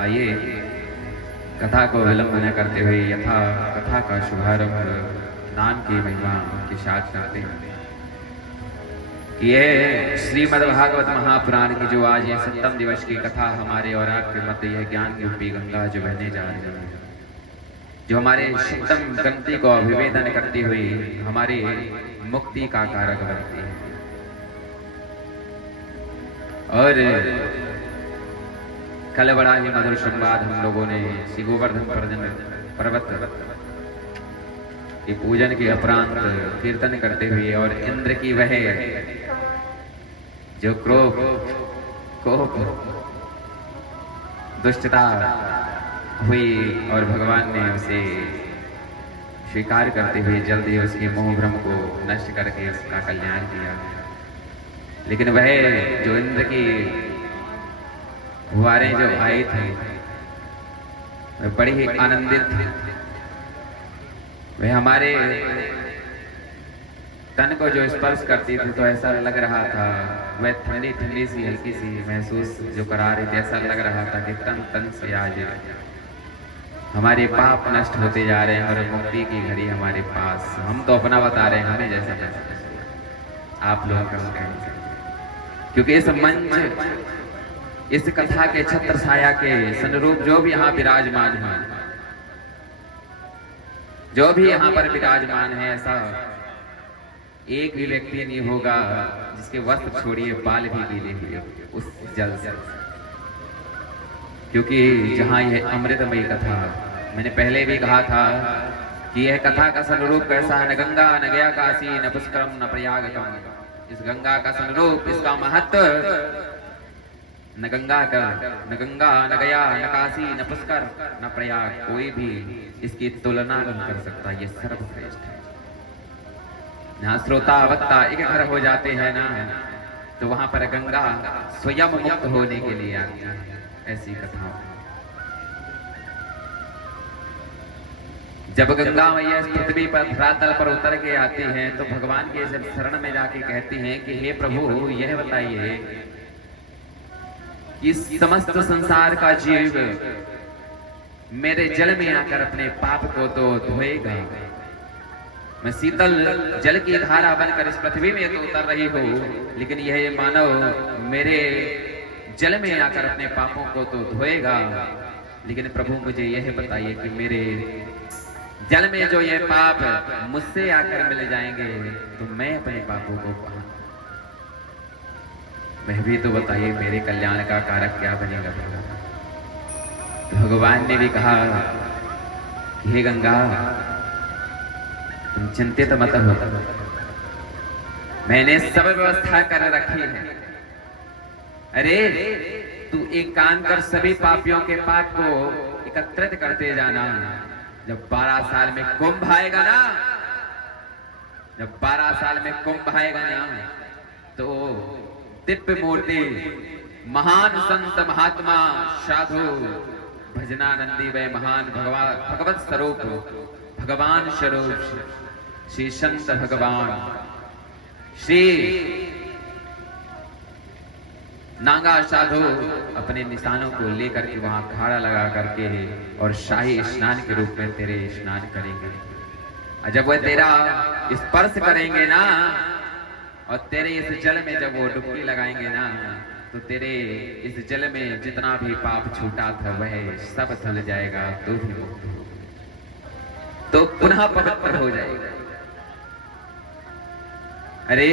आइए कथा को विलंब न करते हुए यथा कथा का शुभारंभ नाम की महिमा के साथ करते हैं। यह श्रीमद्भागवत महापुराण की जो आज ये 7वें दिवस की कथा हमारे और आपके मध्य यह ज्ञान रूपी गंगा जो बहने जा रही है, जो हमारे 7वें ग्रंथि को अभिवेदन करती हुई हमारी मुक्ति का कारक बनती है। और कल बड़ा ही मधुर संवाद हम लोगों ने श्री गोवर्धन पर्वत की पूजन के उपरांत कीर्तन करते हुए और इंद्र की वह जो क्रोध कोप दुष्टता हुई और भगवान ने उसे स्वीकार करते हुए जल्दी उसके मोह भ्रम को नष्ट करके उसका कल्याण किया। लेकिन वह जो इंद्र की हुआरें जो आई थी वह बड़ी ही आनंदित थी। वह हमारे तन को जो स्पर्श करती थी तो ऐसा लग रहा था, वह ठंडी ठंडी सी हल्की सी महसूस जो करा रही थी, ऐसा लग रहा था कि तन तन से आज हमारे पाप नष्ट होते जा रहे हैं और मुक्ति की घड़ी हमारे पास। हम तो अपना बता रहे हैं, हमें जैसा आप लोगों का, क्योंकि इस मंच इस कथा के छत्र छाया के सनुरूप जो भी यहाँ विराजमान है, जो भी यहाँ पर विराजमान है, ऐसा एक भी व्यक्ति नहीं होगा जिसके वस्त्र छोड़िए बाल भी गीले हुए उस जल से। क्योंकि जहाँ यह अमृतमयी कथा, मैंने पहले भी कहा था कि यह कथा का सनुरूप कैसा है, न गंगा न गया काशी न पुष्करम न प्रयागतम। इस गंगा का सनुरूप, इसका महत्व न गंगा न गया न काशी न पुष्कर न प्रयाग, कोई भी इसकी तुलना नहीं कर सकता। ये सर्वश्रेष्ठ है। जहाँ श्रोता वक्ता एक घर हो जाते हैं ना, तो वहां पर गंगा स्वयं मुक्त होने के लिए आती है। ऐसी कथा जब गंगा मैया पृथ्वी पर धरातल पर उतर के आती हैं तो भगवान के जब शरण में जाके कहती हैं कि हे प्रभु, यह बताइए कि समस्त संसार का जीव मेरे जल में आकर अपने पाप को तो धोएगा। मैं शीतल जल की धारा बनकर इस पृथ्वी में तो उतर रही हूँ, लेकिन यह मानव मेरे जल में आकर अपने पापों को तो धोएगा। लेकिन प्रभु मुझे यह बताइए कि मेरे जल में जो ये पाप मुझसे आकर मिल जाएंगे तो मैं अपने पापों को कहां, मैं भी तो बताइए मेरे कल्याण का कारक क्या बनेगा। भगवान ने भी कहा कि हे गंगा, तुम चिंतित मत हो, मैंने सब व्यवस्था कर रखी है। अरे तू एक काम कर, सभी पापियों के पाप को एकत्रित करते जाना। जब 12 साल में कुंभ आएगा ना, जब 12 साल में कुंभ आएगा ना, तो दिव्य मूर्ति महान संत महात्मा साधु भजनानंदी वे महान भगवत स्वरूप भगवान स्वरूप श्री संत भगवान श्री नागा साधु अपने निशानों को लेकर के वहां खाड़ा लगा करके और शाही स्नान के रूप में तेरे स्नान करेंगे। और जब वह तेरा स्पर्श करेंगे ना और तेरे इस जल में जब वो डुबकी लगाएंगे ना, तो तेरे इस जल में जितना भी पाप छूटा था वह सब धुल जाएगा, तो भी मुक्त हो, तो पुनः पवित्र हो जाएगा। अरे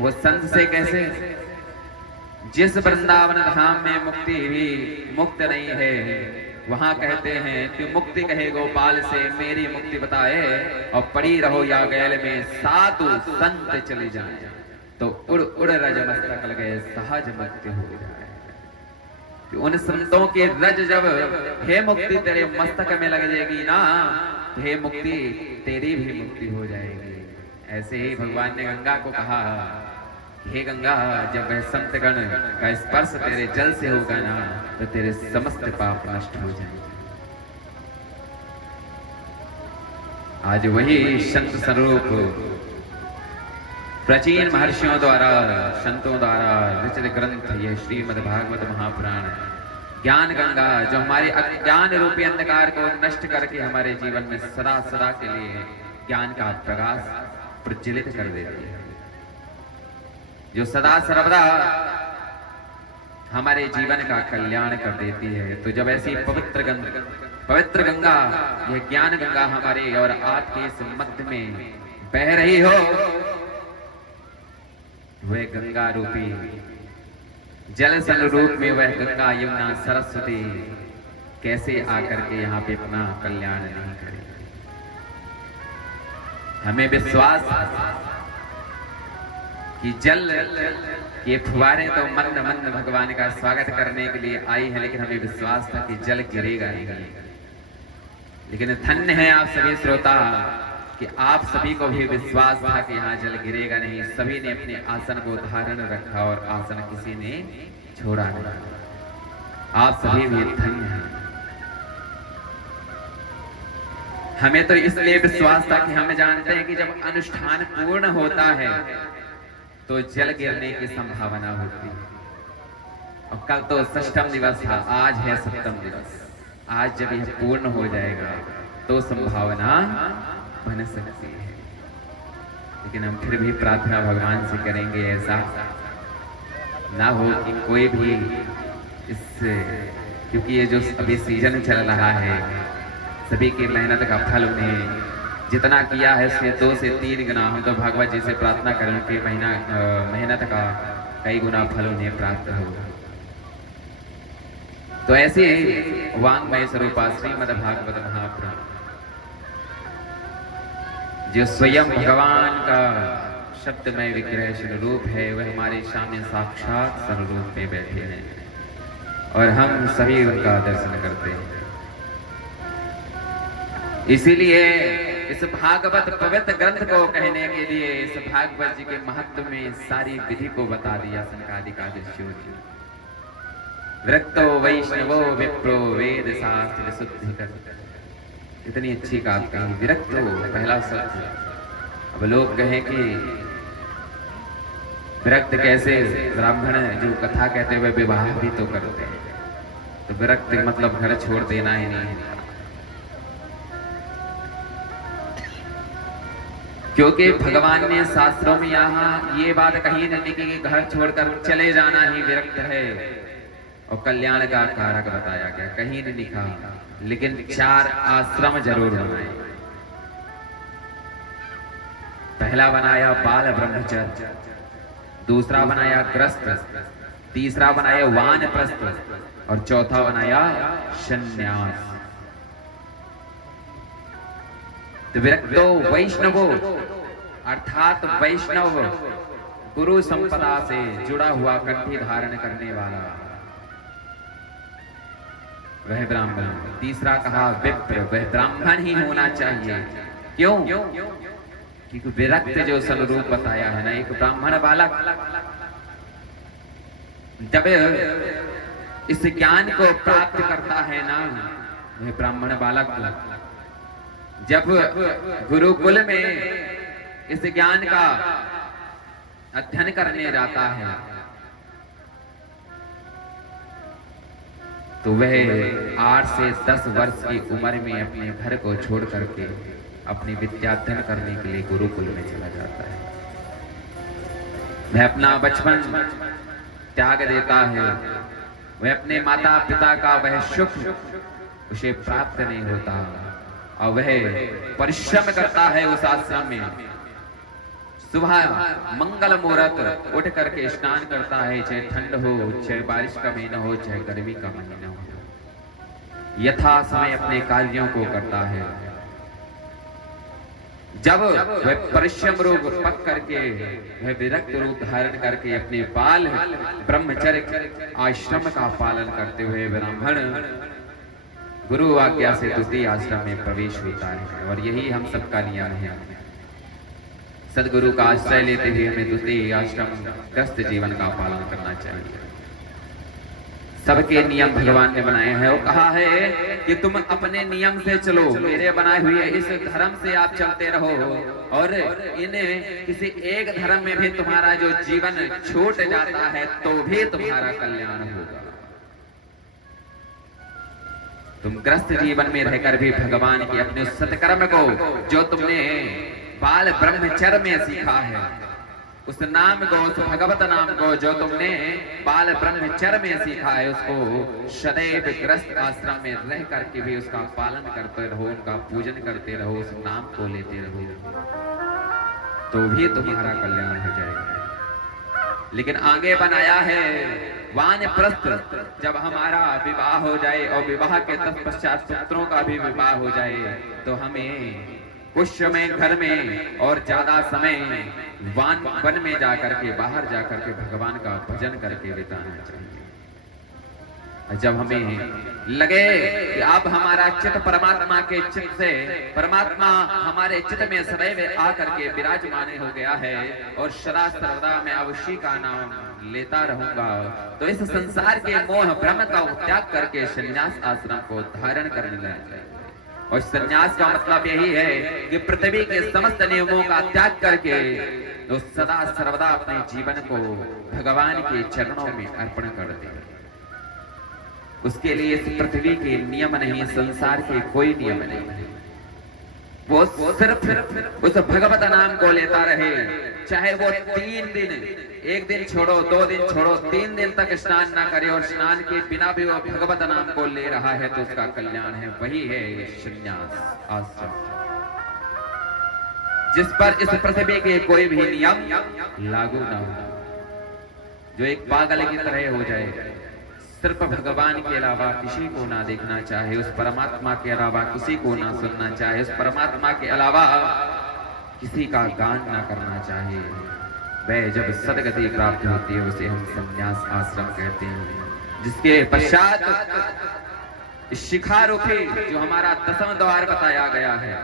वो संत से कैसे, जिस वृंदावन धाम में मुक्ति भी मुक्त नहीं है, वहां कहते हैं कि मुक्ति कहे गोपाल से मेरी मुक्ति बताए, और पड़ी रहो या गैल में साधु संत चले जाए, तो उड़ उड़ रज मस्तक लगे सहज मुक्ति हो जाए। कि उन संतों के रज जब हे मुक्ति तेरे मस्तक में लग जाएगी ना, हे मुक्ति तेरी भी मुक्ति हो जाएगी। ऐसे ही भगवान ने गंगा को कहा, हे गंगा, जब वह संतगण का स्पर्श तेरे जल से होगा ना, तो तेरे समस्त पाप नष्ट हो जाएंगे। आज वही संत स्वरूप प्राचीन महर्षियों द्वारा, संतों द्वारा रचित ग्रंथ ये श्रीमद् भागवत महापुराण ज्ञान गंगा जो हमारे अज्ञान रूपी अंधकार को नष्ट करके हमारे जीवन में सदा सदा के लिए ज्ञान का प्रकाश प्रज्वलित कर देती है, जो सदा सर्वदा हमारे जीवन का कल्याण कर देती है। तो जब ऐसी पवित्र गंगा यह ज्ञान गंगा हमारे और आपके इस मध्य में बह रही हो, वह गंगा रूपी जल स्वरूप में वह गंगा यमुना सरस्वती कैसे आकर के यहाँ पे अपना कल्याण नहीं करेगी। हमें विश्वास कि जल ये फुवारे तो मंद मंद भगवान का स्वागत करने के लिए आई है, लेकिन हमें विश्वास था कि जल गिरेगा नहीं। लेकिन धन्य है आप सभी श्रोता कि आप सभी को भी विश्वास था कि यहाँ जल गिरेगा नहीं। सभी ने अपने आसन को धारण रखा और आसन किसी ने छोड़ा नहीं। आप सभी भी धन्य हैं। हमें तो इसलिए विश्वास था कि हम जानते हैं कि जब अनुष्ठान पूर्ण होता है तो जल गिरने की संभावना होती है। और कल तो षष्ठम दिवस था, आज है सप्तम दिवस। आज जब यह पूर्ण हो जाएगा तो संभावना बन सकती है। लेकिन हम फिर भी प्रार्थना भगवान से करेंगे ऐसा ना हो कि कोई भी इससे, क्योंकि ये जो अभी सीजन चल रहा है, सभी की मेहनत का फल उन्हें जितना किया है उससे 2 से 3 गुना, हम तो भगवत जी से प्रार्थना करें कि मेहनत का कई गुना फल उन्हें प्राप्त हो। तो ऐसे वांग्मय स्वरूपा श्रीमद् भागवत महापुराण जो स्वयं भगवान का शब्दमय विग्रह स्वरूप है, वह हमारे सामने साक्षात स्वरूप में बैठे हैं और हम सभी उनका दर्शन करते हैं। इसीलिए इस भागवत पवित्र ग्रंथ को कहने के लिए इस भागवत जी के महत्व में सारी विधि को बता दिया सनकादिकादिश्यो जी। विरक्तो वैष्णवो विप्रो वेद शास्त्र विशुद्धि कर, इतनी अच्छी बात कही। विरक्तो पहला शब्द। अब लोग कहें कि विरक्त कैसे, ब्राह्मण जो कथा कहते हुए विवाह भी तो करते हैं, तो विरक्त मतलब घर छोड़ देना ही नहीं है। क्योंकि भगवान ने शास्त्रों में यहाँ ये बात कही नहीं कि घर छोड़कर चले जाना ही विरक्त है और कल्याण का कारक बताया गया, कहीं नहीं लिखा। लेकिन 4 आश्रम जरूर बनाए। पहला बनाया बाल ब्रह्मचर्य, दूसरा बनाया ग्रस्त, तीसरा बनाया वानप्रस्थ और चौथा बनाया संन्यास। तो विरक्तो वैष्णवो अर्थात वैष्णव गुरु संपदा से जुड़ा हुआ कंठी धारण करने वाला वह ब्राह्मण। तीसरा कहा विप्र, वह ब्राह्मण ही होना चाहिए। क्यों? क्योंकि विरक्त जो स्वरूप बताया है ना, एक ब्राह्मण बालक जब इस ज्ञान को प्राप्त करता है ना, वह ब्राह्मण बालक जब गुरुकुल में इस ज्ञान का अध्ययन करने जाता है तो वह 8 से 10 वर्ष की उम्र में अपने घर को छोड़ करके अपनी विद्याध्ययन करने के लिए गुरुकुल में चला जाता है। वह अपना बचपन त्याग देता है, वह अपने माता पिता का वह सुख उसे प्राप्त नहीं होता और वह परिश्रम करता है उस आश्रम में। सुबह मंगल मुहूर्त उठ करके स्नान करता है, चाहे ठंड हो, चाहे बारिश का महीना हो, चाहे गर्मी का महीना हो, यथा समय अपने कार्यों को करता है। जब वह परिश्रम रूप पक करके वह विरक्त रूप धारण करके अपने बाल ब्रह्मचर्य आश्रम का पालन करते हुए ब्राह्मण गुरु आज्ञा से द्वितीय आश्रम में प्रवेश होता है। और यही हम सबका नियम है। सदगुरु का आश्रय लेते हुए हमें द्वितीय आश्रम ग्रस्त जीवन का पालन करना चाहिए। सबके नियम भगवान ने बनाए हैं और कहा है कि तुम अपने नियम से चलो, मेरे बनाए हुए इस धर्म से आप चलते रहो और इन्हें किसी एक धर्म में भी तुम्हारा जो जीवन छूट जाता है तो भी तुम्हारा कल्याण होगा। तुम ग्रस्त जीवन में रहकर भी भगवान के अपने सत्कर्म को, जो तुमने बाल ब्रह्मचर्य में सीखा है, उस नाम को, उस भगवत नाम को जो तुमने बाल ब्रह्मचर्य में सीखा है, उसको सदैव ग्रस्त आश्रम में रह करके भी उसका पालन करते रहो, उनका पूजन करते रहो, उस नाम को लेते रहो, तो भी तुम्हारा कल्याण हो जाएगा। लेकिन आगे बनाया है वानप्रस्थ, जब हमारा विवाह हो जाए और विवाह के तत्पश्चात पुत्रों का भी विवाह हो जाए, तो हमें कुछ समय घर में और ज्यादा समय वन में जाकर के, बाहर जाकर के भगवान का भजन करके बिताना चाहिए। जब हमें लगे कि अब हमारा चित्त परमात्मा के चित्त से, परमात्मा हमारे चित्त में सदैव आकर के विराजमान हो गया है और सदा सर्वदा मैं अब उसी का नाम लेता रहूंगा, तो इस संसार के मोह भ्रम का त्याग करके संन्यास आश्रम को धारण करने लगे। और संन्यास का मतलब यही है कि पृथ्वी के समस्त नियमों का त्याग करके तो सदा सर्वदा अपने जीवन को भगवान के चरणों में अर्पण कर दे। उसके लिए इस पृथ्वी के नियम नहीं, संसार के कोई नियम नहीं, वो सिर्फ उस भगवत नाम को लेता रहे, चाहे वो 3 दिन, 1 दिन छोड़ो, 2 दिन छोड़ो, 3 दिन तक स्नान ना करे और स्नान के बिना भी वो भगवत नाम को ले रहा है तो उसका कल्याण है। वही है ये संन्यास आश्रम, जिस पर इस पृथ्वी के कोई भी नियम लागू ना हो, जो एक पागल की तरह हो जाए, सिर्फ भगवान के अलावा किसी को ना देखना चाहे, उस परमात्मा के अलावा किसी को ना सुनना चाहे, उस परमात्मा के अलावा किसी का गान ना करना चाहे, वह जब सदगति प्राप्त होती है उसे हम संन्यास आश्रम कहते हैं। जिसके पश्चात शिखा रुखी, जो हमारा 10वां द्वार बताया गया है,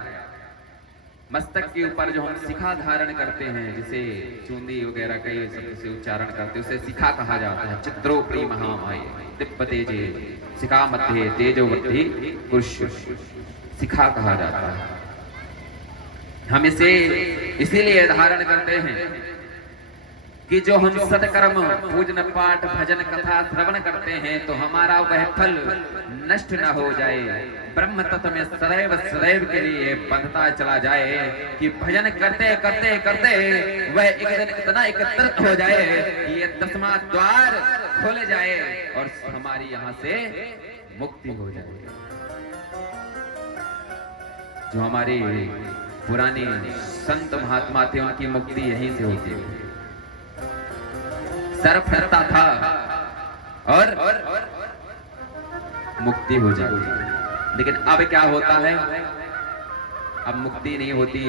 मस्तक के ऊपर जो हम शिखा धारण करते हैं, जिसे चूंदी वगैरह कई शब्द से उच्चारण करते हैं, उसे शिखा कहा जाता है। चित्रोपरि महामाय दिव्य तेजे शिखा मध्य तेजोवती पुरुष, शिखा कहा जाता है। हम इसे इसीलिए धारण करते हैं कि जो हम सत्कर्म, पूजन पाठ भजन कथा श्रवण करते हैं, तो हमारा वह फल नष्ट न हो जाए, ब्रह्म तत्व में सदैव सदैव के लिए बंधता चला जाए कि भजन करते करते करते वह एक दिन इतना एकत्रित हो जाए कि ये 10वां द्वार खोले जाए और हमारी यहाँ से मुक्ति हो जाए। जो हमारी पुरानी संत महात्मा थे, उनकी मुक्ति यहीं से होती है। सर फटता था और मुक्ति हो जाती, लेकिन अब क्या होता है, अब मुक्ति नहीं होती।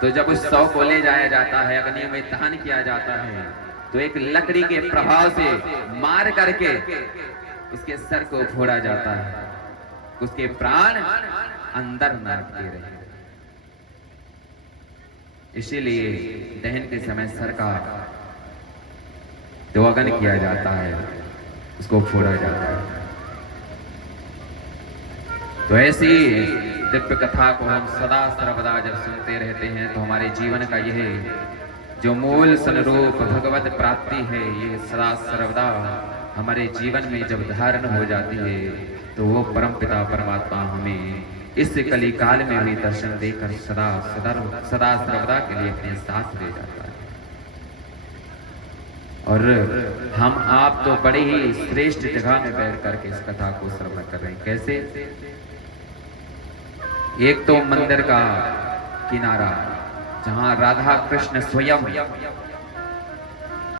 तो जब उस शव को ले जाया जाता है, अग्नि में दहन किया जाता है, तो एक लकड़ी के प्रभाव से मार करके उसके सर को फोड़ा जाता है, उसके प्राण अंदर न अटके रहे। इसीलिए दहन के समय सर का दोगन किया जाता है, उसको फोड़ा जाता है। तो ऐसी दिव्य कथा को हम सदा सर्वदा जब सुनते रहते हैं, तो हमारे जीवन का यह जो मूल स्वरूप भगवत प्राप्ति है, ये सदा सर्वदा हमारे जीवन में जब धारण हो जाती है, तो वो परम पिता परमात्मा हमें इस कली काल में भी दर्शन देकर सदा सर्वदा के लिए अपने साथ ले जाता है। और हम आप तो बड़े ही श्रेष्ठ जगह में बैठ करके इस कथा को श्रवण कर रहे हैं। कैसे? एक तो मंदिर का किनारा, जहां राधा कृष्ण स्वयं